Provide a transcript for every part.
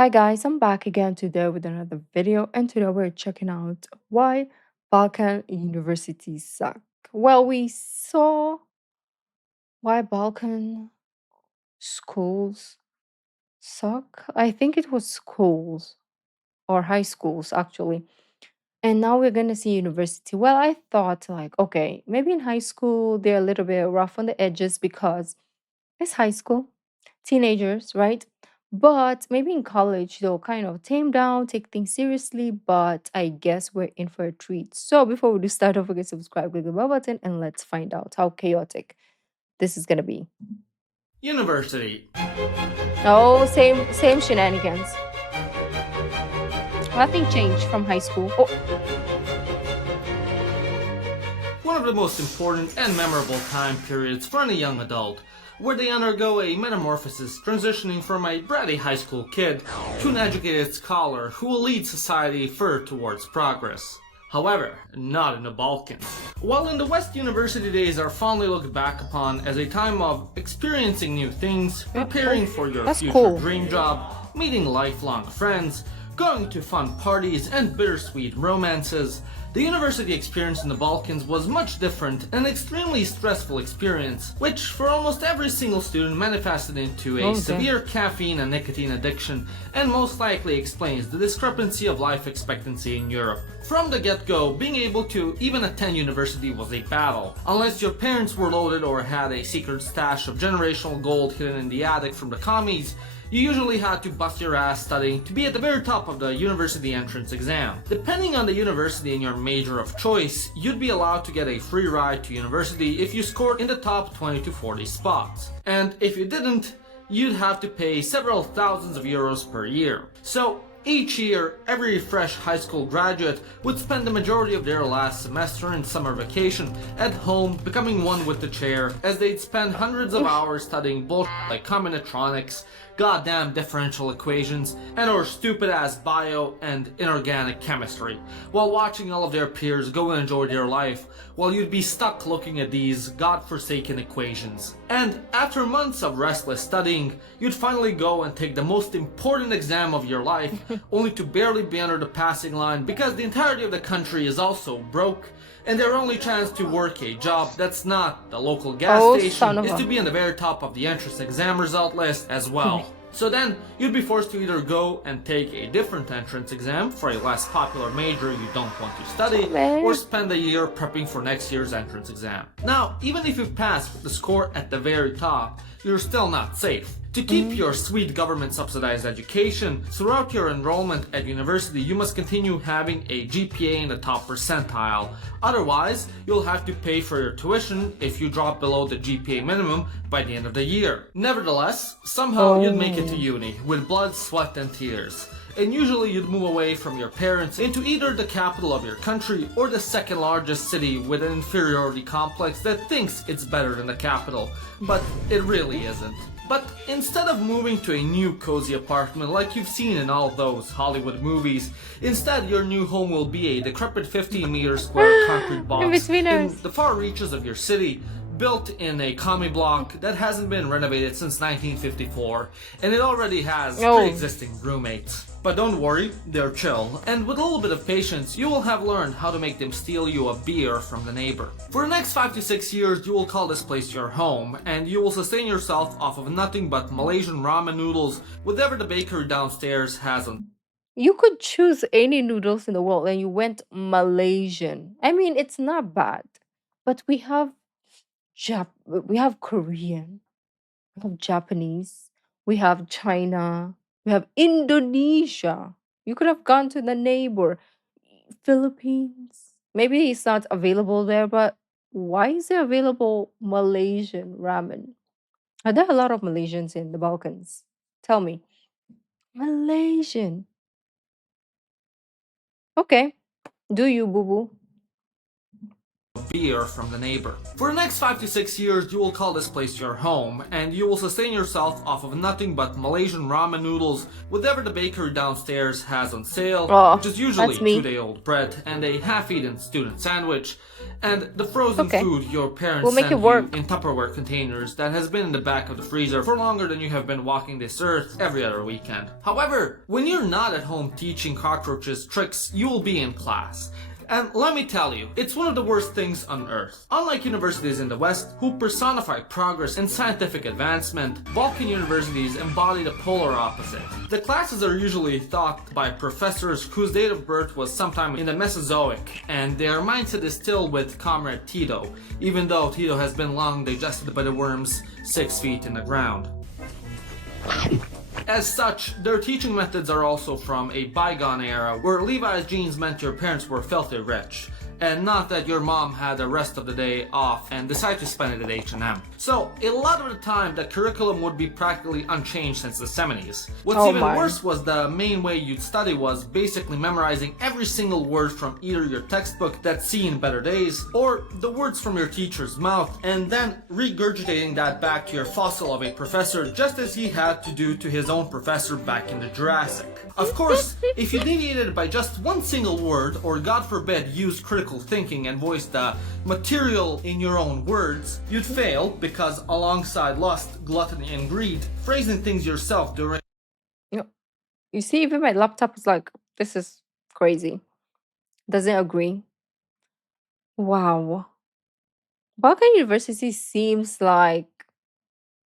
Hi guys, I'm back again today with another video, and today we're checking out why Balkan universities suck. Well, we saw why Balkan schools suck. I think it was schools or high schools actually. And now we're gonna see university. Well, I thought like, okay, maybe in high school they're a little bit rough on the edges because it's high school, teenagers, right? But maybe in college, they'll kind of tame down, take things seriously. But I guess we're in for a treat. So before we do start, don't forget to subscribe, click the bell button, and let's find out how chaotic this is gonna be. University. Oh, same shenanigans. Nothing changed from high school. Oh, One of the most important and memorable time periods for any young adult, where they undergo a metamorphosis transitioning from a bratty high school kid to an educated scholar who will lead society further towards progress. However, not in the Balkans. While in the West, university days are fondly looked back upon as a time of experiencing new things, preparing for your that's future cool. dream job, meeting lifelong friends, going to fun parties and bittersweet romances, the university experience in the Balkans was much different and an extremely stressful experience, which for almost every single student manifested into a severe caffeine and nicotine addiction, and most likely explains the discrepancy of life expectancy in Europe. From the get-go, being able to even attend university was a battle. Unless your parents were loaded or had a secret stash of generational gold hidden in the attic from the commies, you usually had to bust your ass studying to be at the very top of the university entrance exam. Depending on the university and your major of choice, you'd be allowed to get a free ride to university if you scored in the top 20 to 40 spots. And if you didn't, you'd have to pay several thousands of euros per year. So each year, every fresh high school graduate would spend the majority of their last semester and summer vacation at home becoming one with the chair, as they'd spend hundreds of hours studying bullshit like combinatorics, goddamn differential equations, and or stupid ass bio and inorganic chemistry, while watching all of their peers go and enjoy their life, while you'd be stuck looking at these godforsaken equations. And after months of restless studying, you'd finally go and take the most important exam of your life, only to barely be under the passing line because the entirety of the country is also broke, and their only chance to work a job that's not the local gas station is to be on the very top of the entrance exam result list as well. So then, you'd be forced to either go and take a different entrance exam for a less popular major you don't want to study, or spend a year prepping for next year's entrance exam. Now, even if you pass with the score at the very top, you're still not safe. To keep your sweet government-subsidized education, throughout your enrollment at university, you must continue having a GPA in the top percentile. Otherwise, you'll have to pay for your tuition if you drop below the GPA minimum by the end of the year. Nevertheless, somehow you'd make it to uni with blood, sweat, and tears. And usually you'd move away from your parents into either the capital of your country or the second largest city with an inferiority complex that thinks it's better than the capital, but it really isn't. But instead of moving to a new cozy apartment like you've seen in all those Hollywood movies, instead your new home will be a decrepit 15-meter square concrete box in the far reaches of your city, built in a commie block that hasn't been renovated since 1954, and it already has pre-existing roommates. But don't worry, they're chill, and with a little bit of patience, you will have learned how to make them steal you a beer from the neighbor. For the next 5 to 6 years, you will call this place your home, and you will sustain yourself off of nothing but Malaysian ramen noodles, whatever the bakery downstairs has on. You could choose any noodles in the world, and you went Malaysian. I mean, it's not bad, but we have Korean, we have Japanese, we have China, we have Indonesia. You could have gone to the neighbor, Philippines. Maybe it's not available there, but why is there available Malaysian ramen? Are there a lot of Malaysians in the Balkans? Tell me. Malaysian. Okay. Do you, boo boo? Beer from the neighbor. For the next 5 to 6 years, you will call this place your home, and you will sustain yourself off of nothing but Malaysian ramen noodles, whatever the bakery downstairs has on sale, which is usually 2-day-old bread and a half-eaten student sandwich. and the frozen Okay. food your parents We'll make send it you work. in Tupperware containers that has been in the back of the freezer for longer than you have been walking this earth every other weekend. However, when you're not at home teaching cockroaches tricks, you will be in class. And let me tell you, it's one of the worst things on earth. Unlike universities in the West, who personify progress and scientific advancement, Balkan universities embody the polar opposite. The classes are usually taught by professors whose date of birth was sometime in the Mesozoic, and their mindset is still with Comrade Tito, even though Tito has been long digested by the worms 6 feet in the ground. As such, their teaching methods are also from a bygone era where Levi's jeans meant your parents were filthy rich, and not that your mom had the rest of the day off and decided to spend it at H&M. So, a lot of the time, the curriculum would be practically unchanged since the 70s. What's even worse was the main way you'd study was basically memorizing every single word from either your textbook that's seen better days, or the words from your teacher's mouth, and then regurgitating that back to your fossil of a professor just as he had to do to his own professor back in the Jurassic. Of course, if you deviated by just one single word, or God forbid used critical thinking and voiced the material in your own words, you'd fail because alongside lust, gluttony, and greed, phrasing things yourself during You see, even my laptop is like, this is crazy. Doesn't agree. Wow. Balkan University seems like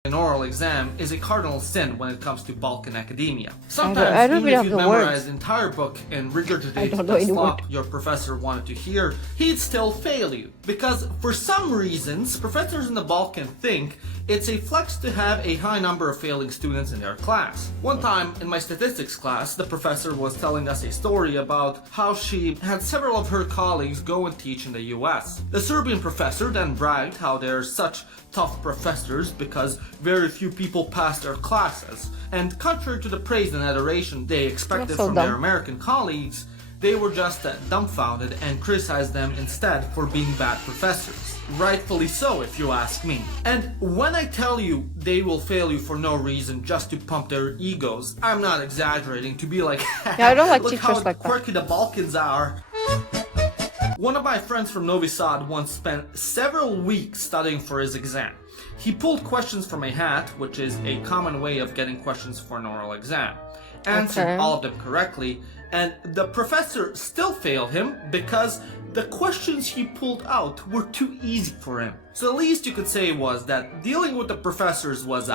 an oral exam is a cardinal sin when it comes to Balkan academia. I Sometimes, don't even really if have you the memorize words. the entire book and regurgitate don't know the any slop word. your professor wanted to hear, he'd still fail you. Because for some reasons, professors in the Balkan think it's a flex to have a high number of failing students in their class. One time, in my statistics class, the professor was telling us a story about how she had several of her colleagues go and teach in the US. The Serbian professor then bragged how they're such tough professors because very few people pass their classes. And contrary to the praise and adoration they expected so from their dumb. American colleagues, they were just dumbfounded and criticized them instead for being bad professors. Rightfully so, if you ask me. And when I tell you they will fail you for no reason just to pump their egos, I'm not exaggerating to be like, Yeah, I don't like look teachers how like that. quirky the Balkans are. One of my friends from Novi Sad once spent several weeks studying for his exam. He pulled questions from a hat, which is a common way of getting questions for an oral exam, answered all of them correctly, and the professor still failed him because the questions he pulled out were too easy for him. So the least you could say was that dealing with the professors was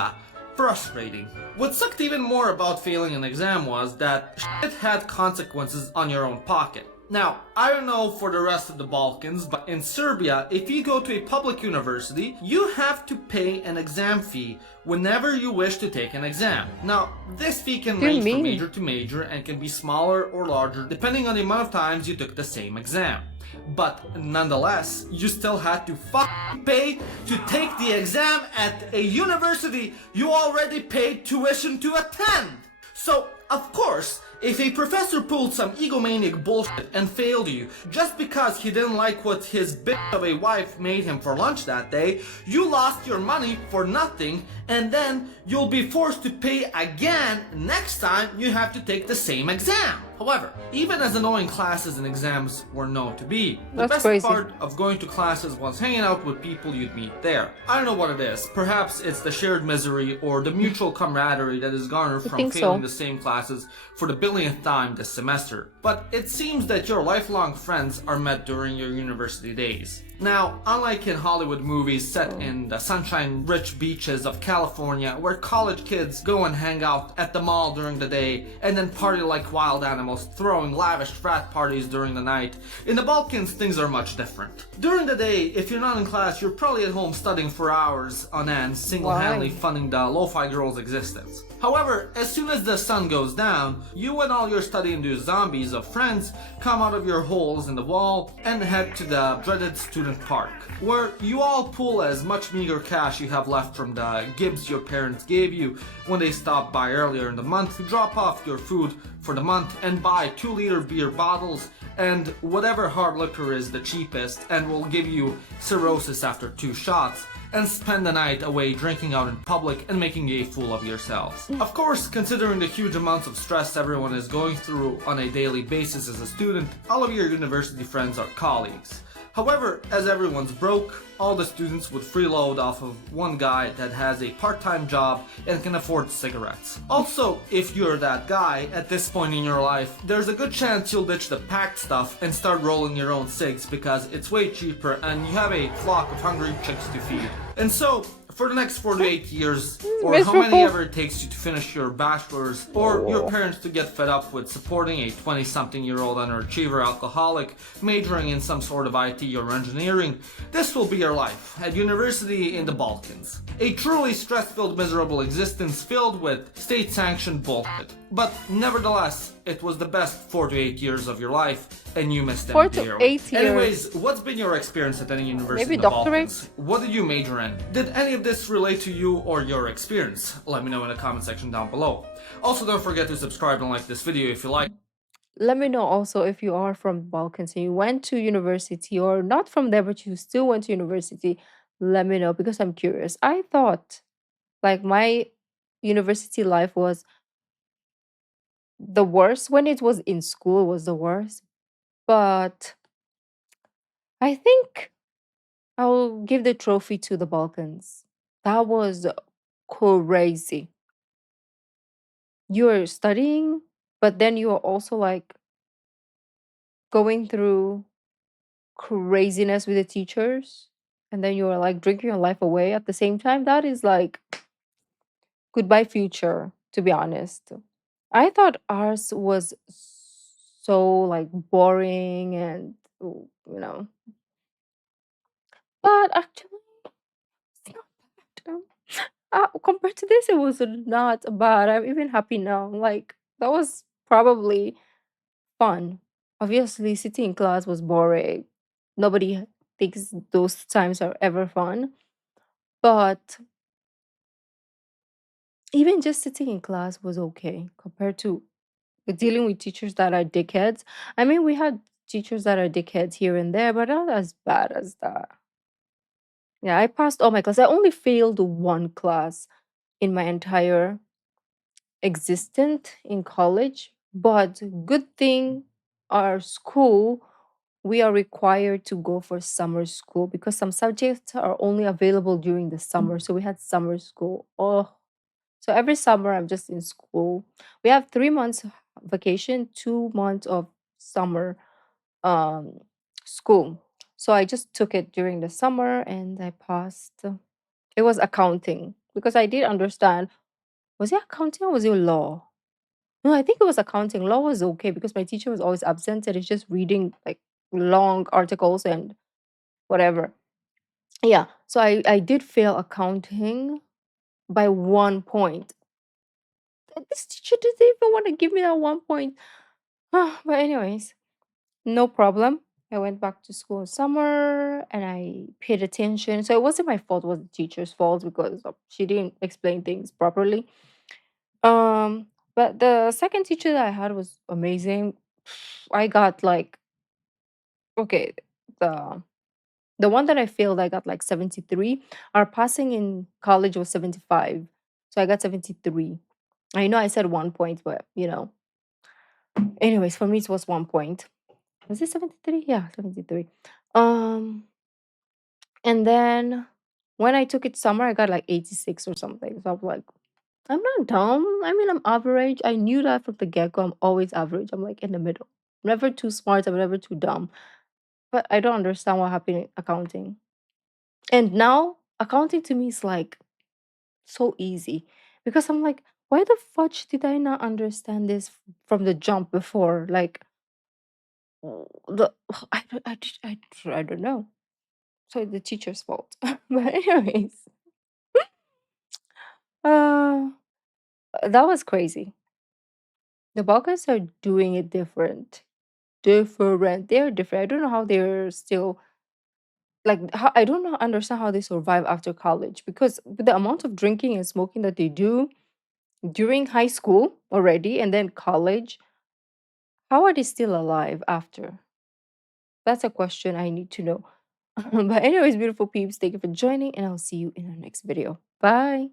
frustrating. What sucked even more about failing an exam was that it had consequences on your own pocket. Now, I don't know for the rest of the Balkans, but in Serbia, if you go to a public university, you have to pay an exam fee whenever you wish to take an exam. Now, this fee can range from major to major and can be smaller or larger depending on the amount of times you took the same exam. But nonetheless, you still had to pay to take the exam at a university you already paid tuition to attend. So, of course, if a professor pulled some egomaniac bullshit and failed you just because he didn't like what his bitch of a wife made him for lunch that day, you lost your money for nothing, and then you'll be forced to pay again next time you have to take the same exam. However, even as annoying classes and exams were known to be, the best part of going to classes was hanging out with people you'd meet there. I don't know what it is. Perhaps it's the shared misery or the mutual camaraderie that is garnered from failing the same classes for the billionth time this semester. But it seems that your lifelong friends are met during your university days. Now, unlike in Hollywood movies set in the sunshine-rich beaches of California, where college kids go and hang out at the mall during the day and then party like wild animals, throwing lavish frat parties during the night, in the Balkans things are much different. During the day, if you're not in class, you're probably at home studying for hours on end, single-handedly funding the lo-fi girl's existence. However, as soon as the sun goes down, you and all your study-induced zombies of friends come out of your holes in the wall and head to the dreaded student park, where you all pool as much meager cash you have left from the gibs your parents gave you when they stopped by earlier in the month to drop off your food for the month and buy 2-liter beer bottles and whatever hard liquor is the cheapest and will give you cirrhosis after 2 shots, and spend the night away drinking out in public and making a fool of yourselves. Of course, considering the huge amounts of stress everyone is going through on a daily basis as a student, all of your university friends are colleagues. However, as everyone's broke, all the students would freeload off of one guy that has a part-time job and can afford cigarettes. Also, if you're that guy, at this point in your life, there's a good chance you'll ditch the packed stuff and start rolling your own cigs because it's way cheaper and you have a flock of hungry chicks to feed. And so, for the next 48 years, or how many Miserable. ever it takes you to finish your bachelor's, or your parents to get fed up with supporting a 20-something-year-old underachiever alcoholic majoring in some sort of IT or engineering, this will be your life at university in the Balkans. A truly stress-filled, miserable existence filled with state-sanctioned bullshit. But nevertheless, it was the best 4 to 8 years of your life, and you missed them 4 to 8 years. Anyways, what's been your experience at any university Maybe in the doctorate? Balkans? What did you major in? Did any of this relate to you or your experience? Let me know in the comment section down below. Also, don't forget to subscribe and like this video if you like. Let me know also if you are from Balkans and you went to university or not from there, but you still went to university. Let me know because I'm curious. I thought like my university life was the worst. When it was in school, it was the worst. But I think I'll give the trophy to the Balkans. That was crazy. You're studying, but then you're also like going through craziness with the teachers, and then you're like drinking your life away at the same time. That is like goodbye future, to be honest. I thought ours was so like boring and you know, but actually it's not bad. Compared to this, it was not bad. I'm even happy now. Like that was probably fun. Obviously, sitting in class was boring. Nobody thinks those times are ever fun. But even just sitting in class was okay compared to dealing with teachers that are dickheads. I mean, we had teachers that are dickheads here and there, but not as bad as that. Yeah, I passed all my class. I only failed one class in my entire existent in college, but good thing our school we are required to go for summer school because some subjects are only available during the summer. So we had summer school. Oh, so every summer I'm just in school. We have 3 months vacation, 2 months of summer um school. So I just took it during the summer and I passed. It was accounting because I did understand. Was it accounting or was it law? No, I think it was accounting. Law was okay because my teacher was always absent and it's just reading like long articles and whatever. Yeah. So I did fail accounting by 1 point. This teacher didn't even want to give me that 1 point. But anyways, no problem. I went back to school in summer and I paid attention. So it wasn't my fault, it was the teacher's fault because she didn't explain things properly. But the second teacher that I had was amazing. I got like okay, the the one that I failed, I got like 73. Our passing in college was 75. So I got 73. I know I said 1 point, but anyways, for me it was 1 point. Was it 73? Yeah, 73. Um, and then when I took it summer, I got like 86 or something. So I was like, I'm not dumb. I mean, I'm average. I knew that from the get go. I'm always average. I'm like in the middle. I'm never too smart. I'm never too dumb. But I don't understand what happened in accounting. And now accounting to me is like so easy because I'm like, why the fudge did I not understand this from the jump before? Like, the I don't know. So it's the teacher's fault. But anyways, uh, that was crazy. The Balkans are doing it different. Different. They're different. I don't know how they're still like. How, I don't know. Understand how they survive after college because with the amount of drinking and smoking that they do during high school already and then college, how are they still alive after? That's a question I need to know. But anyways, beautiful peeps, thank you for joining, and I'll see you in our next video. Bye.